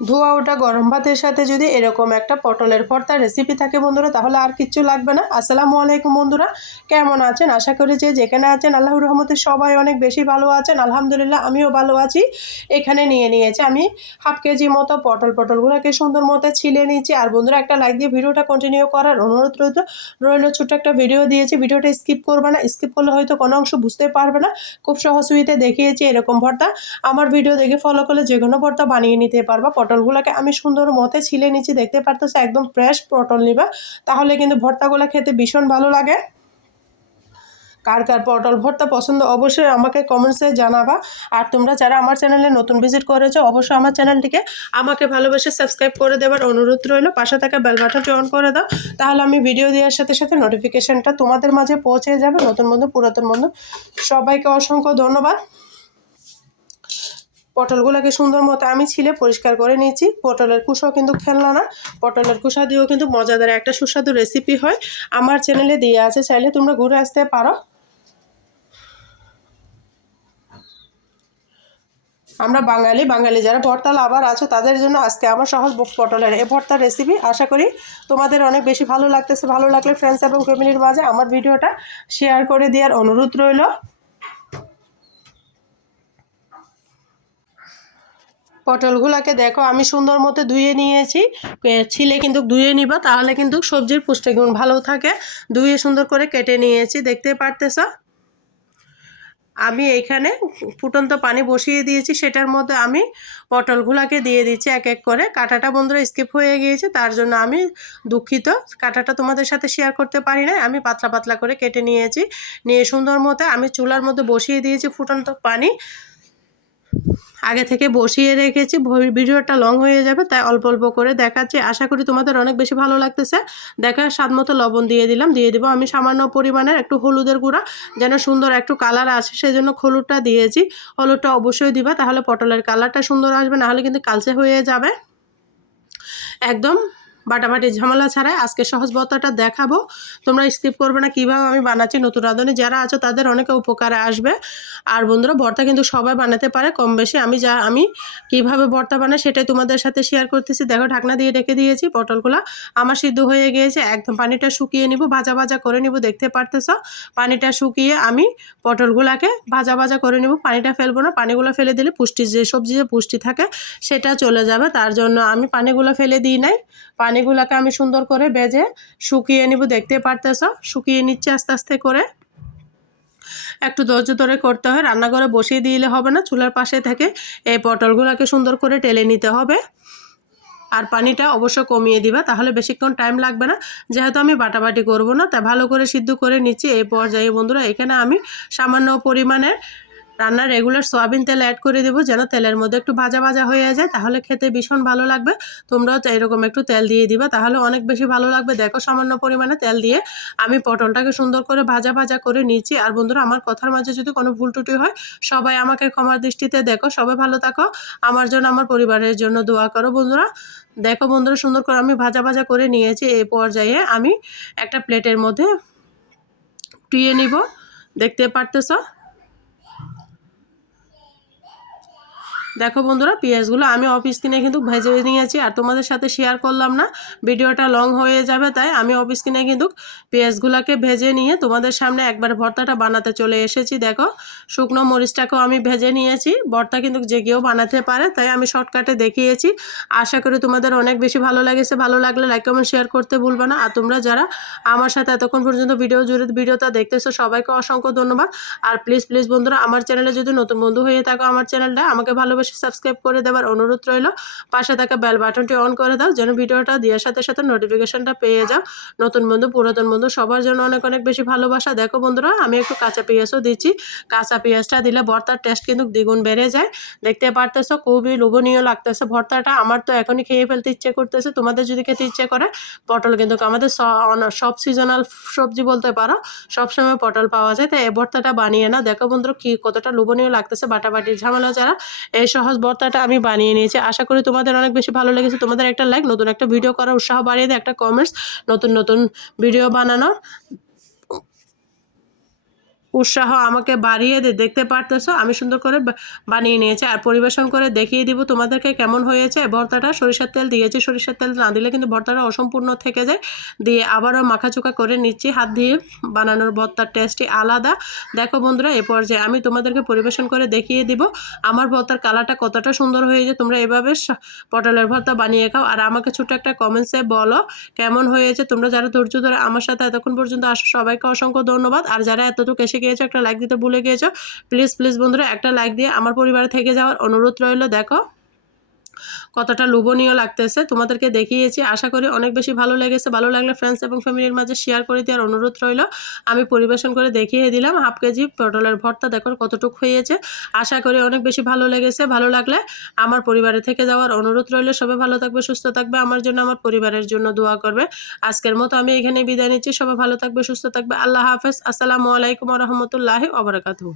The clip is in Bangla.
ধোয়া ওঠা গরম ভাতের সাথে যদি এরকম একটা পটলের ভর্তার রেসিপি থাকে বন্ধুরা, তাহলে আর কিচ্ছু লাগবে না। আসসালামু আলাইকুম বন্ধুরা, কেমন আছেন? আশা করি যে যেখানে আছেন আল্লাহর রহমতে সবাই অনেক বেশি ভালো আছেন। আলহামদুলিল্লাহ আমিও ভালো আছি। এখানে নিয়েছি আমি হাফ কেজি মতো পটলগুলোকে সুন্দর মতো ছিলে নিয়েছি। আর বন্ধুরা, একটা লাইক দিয়ে ভিডিওটা কন্টিনিউ করার অনুরোধ রইল। ছোট্ট একটা ভিডিও দিয়েছি, ভিডিওটা স্কিপ করবে না। স্কিপ করলে হয়তো কোনো অংশ বুঝতে পারবে না। খুব সহজ ওয়েতে দেখিয়েছি এরকম ভর্তা। আমার ভিডিও দেখে ফলো করলে যে কোনো ভর্তা বানিয়ে নিতে পারবা। পটলগুলোকে আমি সুন্দর মতে ছিলে নিচ্ছি, দেখতে পারতেছো একদম ফ্রেশ পটল নিবা, তাহলে কিন্তু ভর্তাগুলো খেতে ভীষণ ভালো লাগে। কার কার পটল ভর্তা পছন্দ অবশ্যই আমাকে কমেন্টসে জানাবা। আর তোমরা যারা আমার চ্যানেলে নতুন ভিজিট করেছো অবশ্যই আমার চ্যানেলটিকে আমাকে ভালোবেসে সাবস্ক্রাইব করে দেওয়ার অনুরোধ রইল। পাশে থাকা বেল বাটনটি অন করে দাও, তাহলে আমি ভিডিও দেওয়ার সাথে সাথে নোটিফিকেশনটা তোমাদের মাঝে পৌঁছে যাবে। নতুন বন্ধু পুরাতন বন্ধু সবাইকে অসংখ্য ধন্যবাদ। পটলগুলোকে সুন্দর মতো আমি ছিলে পরিষ্কার করে নিয়েছি। পটলের কুসাও কিন্তু ফেলনা না, পটলের কুসা দিয়েও কিন্তু মজাদার একটা সুস্বাদু রেসিপি হয়। আমার চ্যানেলে দিয়ে আছে, চাইলে তোমরা ঘুরে আসতে পারো। আমরা বাঙালি যারা ভর্তা লাভার আছো তাদের জন্য আজকে আমার সহজ পটলের এই ভর্তার রেসিপি। আশা করি তোমাদের অনেক বেশি ভালো লাগতেছে। ভালো লাগলে ফ্রেন্ডস এবং ফ্যামিলির মাঝে আমার ভিডিওটা শেয়ার করে দেওয়ার অনুরোধ রইল। পটলগুলোকে দেখো আমি সুন্দর মতো ধুয়ে নিয়েছি। ছিলে কিন্তু ধুয়ে নিবা, তাহলে কিন্তু সবজির পুষ্টিগুণ ভালো থাকে। ধুয়ে সুন্দর করে কেটে নিয়েছি, দেখতে পারতেছ। আমি এইখানে ফুটন্ত পানি বসিয়ে দিয়েছি, সেটার মধ্যে আমি পটলগুলোকে দিয়ে দিচ্ছি এক এক করে। কাঁটাটা বন্ধুরা স্কিপ হয়ে গিয়েছে, তার জন্য আমি দুঃখিত। কাঁটাটা তোমাদের সাথে শেয়ার করতে পারি না। আমি পাতলা পাতলা করে কেটে নিয়েছি। নিয়ে সুন্দর মতো আমি চুলার মধ্যে বসিয়ে দিয়েছি ফুটন্ত পানি। আগে থেকে বসিয়ে রেখেছি, ভিডিওটা লং হয়ে যাবে তাই অল্প অল্প করে দেখাচ্ছি। আশা করি তোমাদের অনেক বেশি ভালো লাগতেছে। দেখা স্বাদ মতো লবণ দিয়ে দিলাম, দিয়ে দিব আমি সামান্য পরিমাণের একটু হলুদের গুঁড়া, যেন সুন্দর একটু কালার আসে সেই জন্য হলুদটা দিয়েছি। হলুদটা অবশ্যই দিবা, তাহলে পটলের কালারটা সুন্দর আসবে, নাহলে কিন্তু কালচে হয়ে যাবে। একদম বাটাবাটি ঝামেলা ছাড়াই আজকে সহজ ভর্তাটা দেখাবো। তোমরা স্কিপ করবে না, কীভাবে আমি বানাচ্ছি। নতুন রাঁধুনি যারা আছো তাদের অনেক উপকারে আসবে। আর বন্ধুরা, ভর্তা কিন্তু সবাই বানাতে পারে কম বেশি। আমি কীভাবে ভর্তা বানাই সেটাই তোমাদের সাথে শেয়ার করতেছি। দেখো ঢাকনা দিয়ে ঢেকে দিয়েছি। পটলগুলো আমার সিদ্ধ হয়ে গিয়েছে, একদম পানিটা শুকিয়ে নিব, ভাজা ভাজা করে নিব। দেখতে পারতেছ পানিটা শুকিয়ে আমি পটলগুলোকে ভাজা ভাজা করে নিব। পানিটা ফেলবো না, পানিগুলো ফেলে দিলে যে সবজিতে পুষ্টি থাকে সেটা চলে যাবে। তার জন্য আমি পানিগুলো ফেলে দিই নাই। পানিগুলোকে আমি সুন্দর করে ভেজে শুকিয়ে নিব। দেখতে পারতেছ শুকিয়ে নিচ্ছে আস্তে আস্তে করে। একটু ধৈর্য ধরে করতে হয়, রান্নাঘরে বসিয়ে দিলে হবে না, চুলার পাশে থেকে এই পটলগুলোকে সুন্দর করে টেলে নিতে হবে। আর পানিটা অবশ্য কমিয়ে দিবা, তাহলে বেশিক্ষণ টাইম লাগবে না। যেহেতু আমি বাটাবাটি করব না, তাই ভালো করে সিদ্ধ করে নিচ্ছি। এই পর্যায়ে বন্ধুরা এখানে আমি সামান্য পরিমাণে রান্নার রেগুলার সয়াবিন তেল অ্যাড করে দেবো, যেন তেলের মধ্যে একটু ভাজা ভাজা হয়ে যায়, তাহলে খেতে ভীষণ ভালো লাগবে। তোমরাও এরকম একটু তেল দিয়ে দিবা, তাহলে অনেক বেশি ভালো লাগবে। দেখো সামান্য পরিমাণে তেল দিয়ে আমি পটলটাকে সুন্দর করে ভাজা ভাজা করে নিচ্ছি। আর বন্ধুরা, আমার কথার মাঝে যদি কোনো ভুল ত্রুটি হয় সবাই আমাকে ক্ষমার দৃষ্টিতে দেখো। সবাই ভালো থাকো, আমার জন্য আমার পরিবারের জন্য দোয়া করো বন্ধুরা। দেখো বন্ধুরা, সুন্দর করে আমি ভাজা ভাজা করে নিয়েছি। এই পর্যায়ে আমি একটা প্লেটের মধ্যে উঠিয়ে নিব, দেখতে পারতেছ। দেখো বন্ধুরা, পেঁয়াজগুলো আমি অফ স্ক্রিনে কিন্তু ভেজে নিয়েছি, আর তোমাদের সাথে শেয়ার করলাম না, ভিডিওটা লং হয়ে যাবে। তাই আমি অফ স্ক্রিনে কিন্তু পেঁয়াজগুলোকে ভেজে নিয়ে তোমাদের সামনে একবার ভর্তাটা বানাতে চলে এসেছি। দেখো শুকনো মরিচটাকেও আমি ভেজে নিয়েছি। ভর্তা কিন্তু যে কেউ বানাতে পারে, তাই আমি শর্টকাটে দেখিয়েছি। আশা করি তোমাদের অনেক বেশি ভালো লেগেছে। ভালো লাগলে লাইক কমেন্ট শেয়ার করতে ভুলবে না। আর তোমরা যারা আমার সাথে এতক্ষণ পর্যন্ত ভিডিওটা দেখতেছো সবাইকে অসংখ্য ধন্যবাদ। আর প্লিজ বন্ধুরা, আমার চ্যানেলে যদি নতুন বন্ধু হয়ে থাকো, আমার চ্যানেলটা আমাকে ভালোবেসে সাবস্ক্রাইব করে দেওয়ার অনুরোধ রইল। পাশে থাকা বেল বাটনটি অন করে দাও, যেন ভিডিওটা দেওয়ার সাথে সাথে নোটিফিকেশনটা পেয়ে যাও। নতুন বন্ধু পুরাতন বন্ধু সবার জন্য অনেক অনেক বেশি ভালোবাসা। দেখো বন্ধুরা, আমি একটু কাঁচা পেঁয়াজও দিচ্ছি। কাঁচা পেঁয়াজটা দিলে ভর্তার টেস্ট কিন্তু দ্বিগুণ বেড়ে যায়। দেখতে পারতেছো খুবই লোভনীয় লাগতেছে ভর্তাটা। আমার তো এখনই খেয়ে ফেলতে ইচ্ছে করতেছে। তোমাদের যদি খেতে ইচ্ছে করে, পটল কিন্তু আমাদের সব সিজনাল সবজি বলতে পারো, সবসময় পটল পাওয়া যায়, তাই এই ভর্তাটা বানিয়ে না। দেখো বন্ধুরা কি কতটা লোভনীয় লাগতেছে। বাটাবাটির ঝামেলা যারা, এই সহজ ভর্তাটা আমি বানিয়ে নিয়েছি। আশা করি তোমাদের অনেক বেশি ভালো লেগেছে। তোমাদের একটা লাইক নতুন একটা ভিডিও করার উৎসাহ বাড়িয়ে দেয়, একটা কমেন্টস নতুন ভিডিও বানানোর উৎসাহ আমাকে বাড়িয়ে দিয়ে দেখতে পারতেছো আমি সুন্দর করে বানিয়ে নিয়েছি আর পরিবেশন করে দেখিয়ে দিব তোমাদেরকে কেমন হয়েছে। ভর্তাটা সরিষার তেল দিয়েছি, সরিষার তেল না দিলে কিন্তু ভর্তাটা অসম্পূর্ণ থেকে যায়। দিয়ে আবারও মাখাচোকা করে নিচ্ছি, হাত দিয়ে বানানোর ভর্তার টেস্টই আলাদা। দেখো বন্ধুরা, এ পর্যায়ে আমি তোমাদেরকে পরিবেশন করে দেখিয়ে দিব আমার ভর্তার কালারটা কতটা সুন্দর হয়েছে। তোমরা এভাবে পটলের ভর্তা বানিয়ে খাও আর আমাকে ছোট একটা কমেন্টসে বলো কেমন হয়েছে। তোমরা যারা ধৈর্য ধরে আমার সাথে এতক্ষণ পর্যন্ত আসো সবাইকে অসংখ্য ধন্যবাদ। আর যারা এতটুকু এসে গিয়েছো একটা লাইক দিতে ভুলে গিয়েছো, প্লিজ প্লিজ বন্ধুরা একটা লাইক দিয়ে আমার পরিবারে থেকে যাওয়ার অনুরোধ রইল। দেখো কতটা লোভনীয় লাগতেছে, তোমাদেরকে দেখিয়েছি, আশা করি অনেক বেশি ভালো লেগেছে। ভালো লাগলে ফ্রেন্ডস এবং ফ্যামিলির মাঝে শেয়ার করে দেওয়ার অনুরোধ রইল। আমি পরিবেশন করে দেখিয়ে দিলাম হাফ কেজি পটলের ভর্তা, দেখো কতটুকু হয়েছে। আশা করি অনেক বেশি ভালো লেগেছে। ভালো লাগলে আমার পরিবারে থেকে যাওয়ার অনুরোধ রইল। সবাই ভালো থাকবে, সুস্থ থাকবে, আমার জন্য আমার পরিবারের জন্য দোয়া করবে। আজকের মতো আমি এখানে বিদায় নিচ্ছি। সবাই ভালো থাকবে, সুস্থ থাকবে। আল্লাহ হাফেজ। আসসালামু আলাইকুম ওয়া রাহমাতুল্লাহি ওয়া বারাকাতুহু।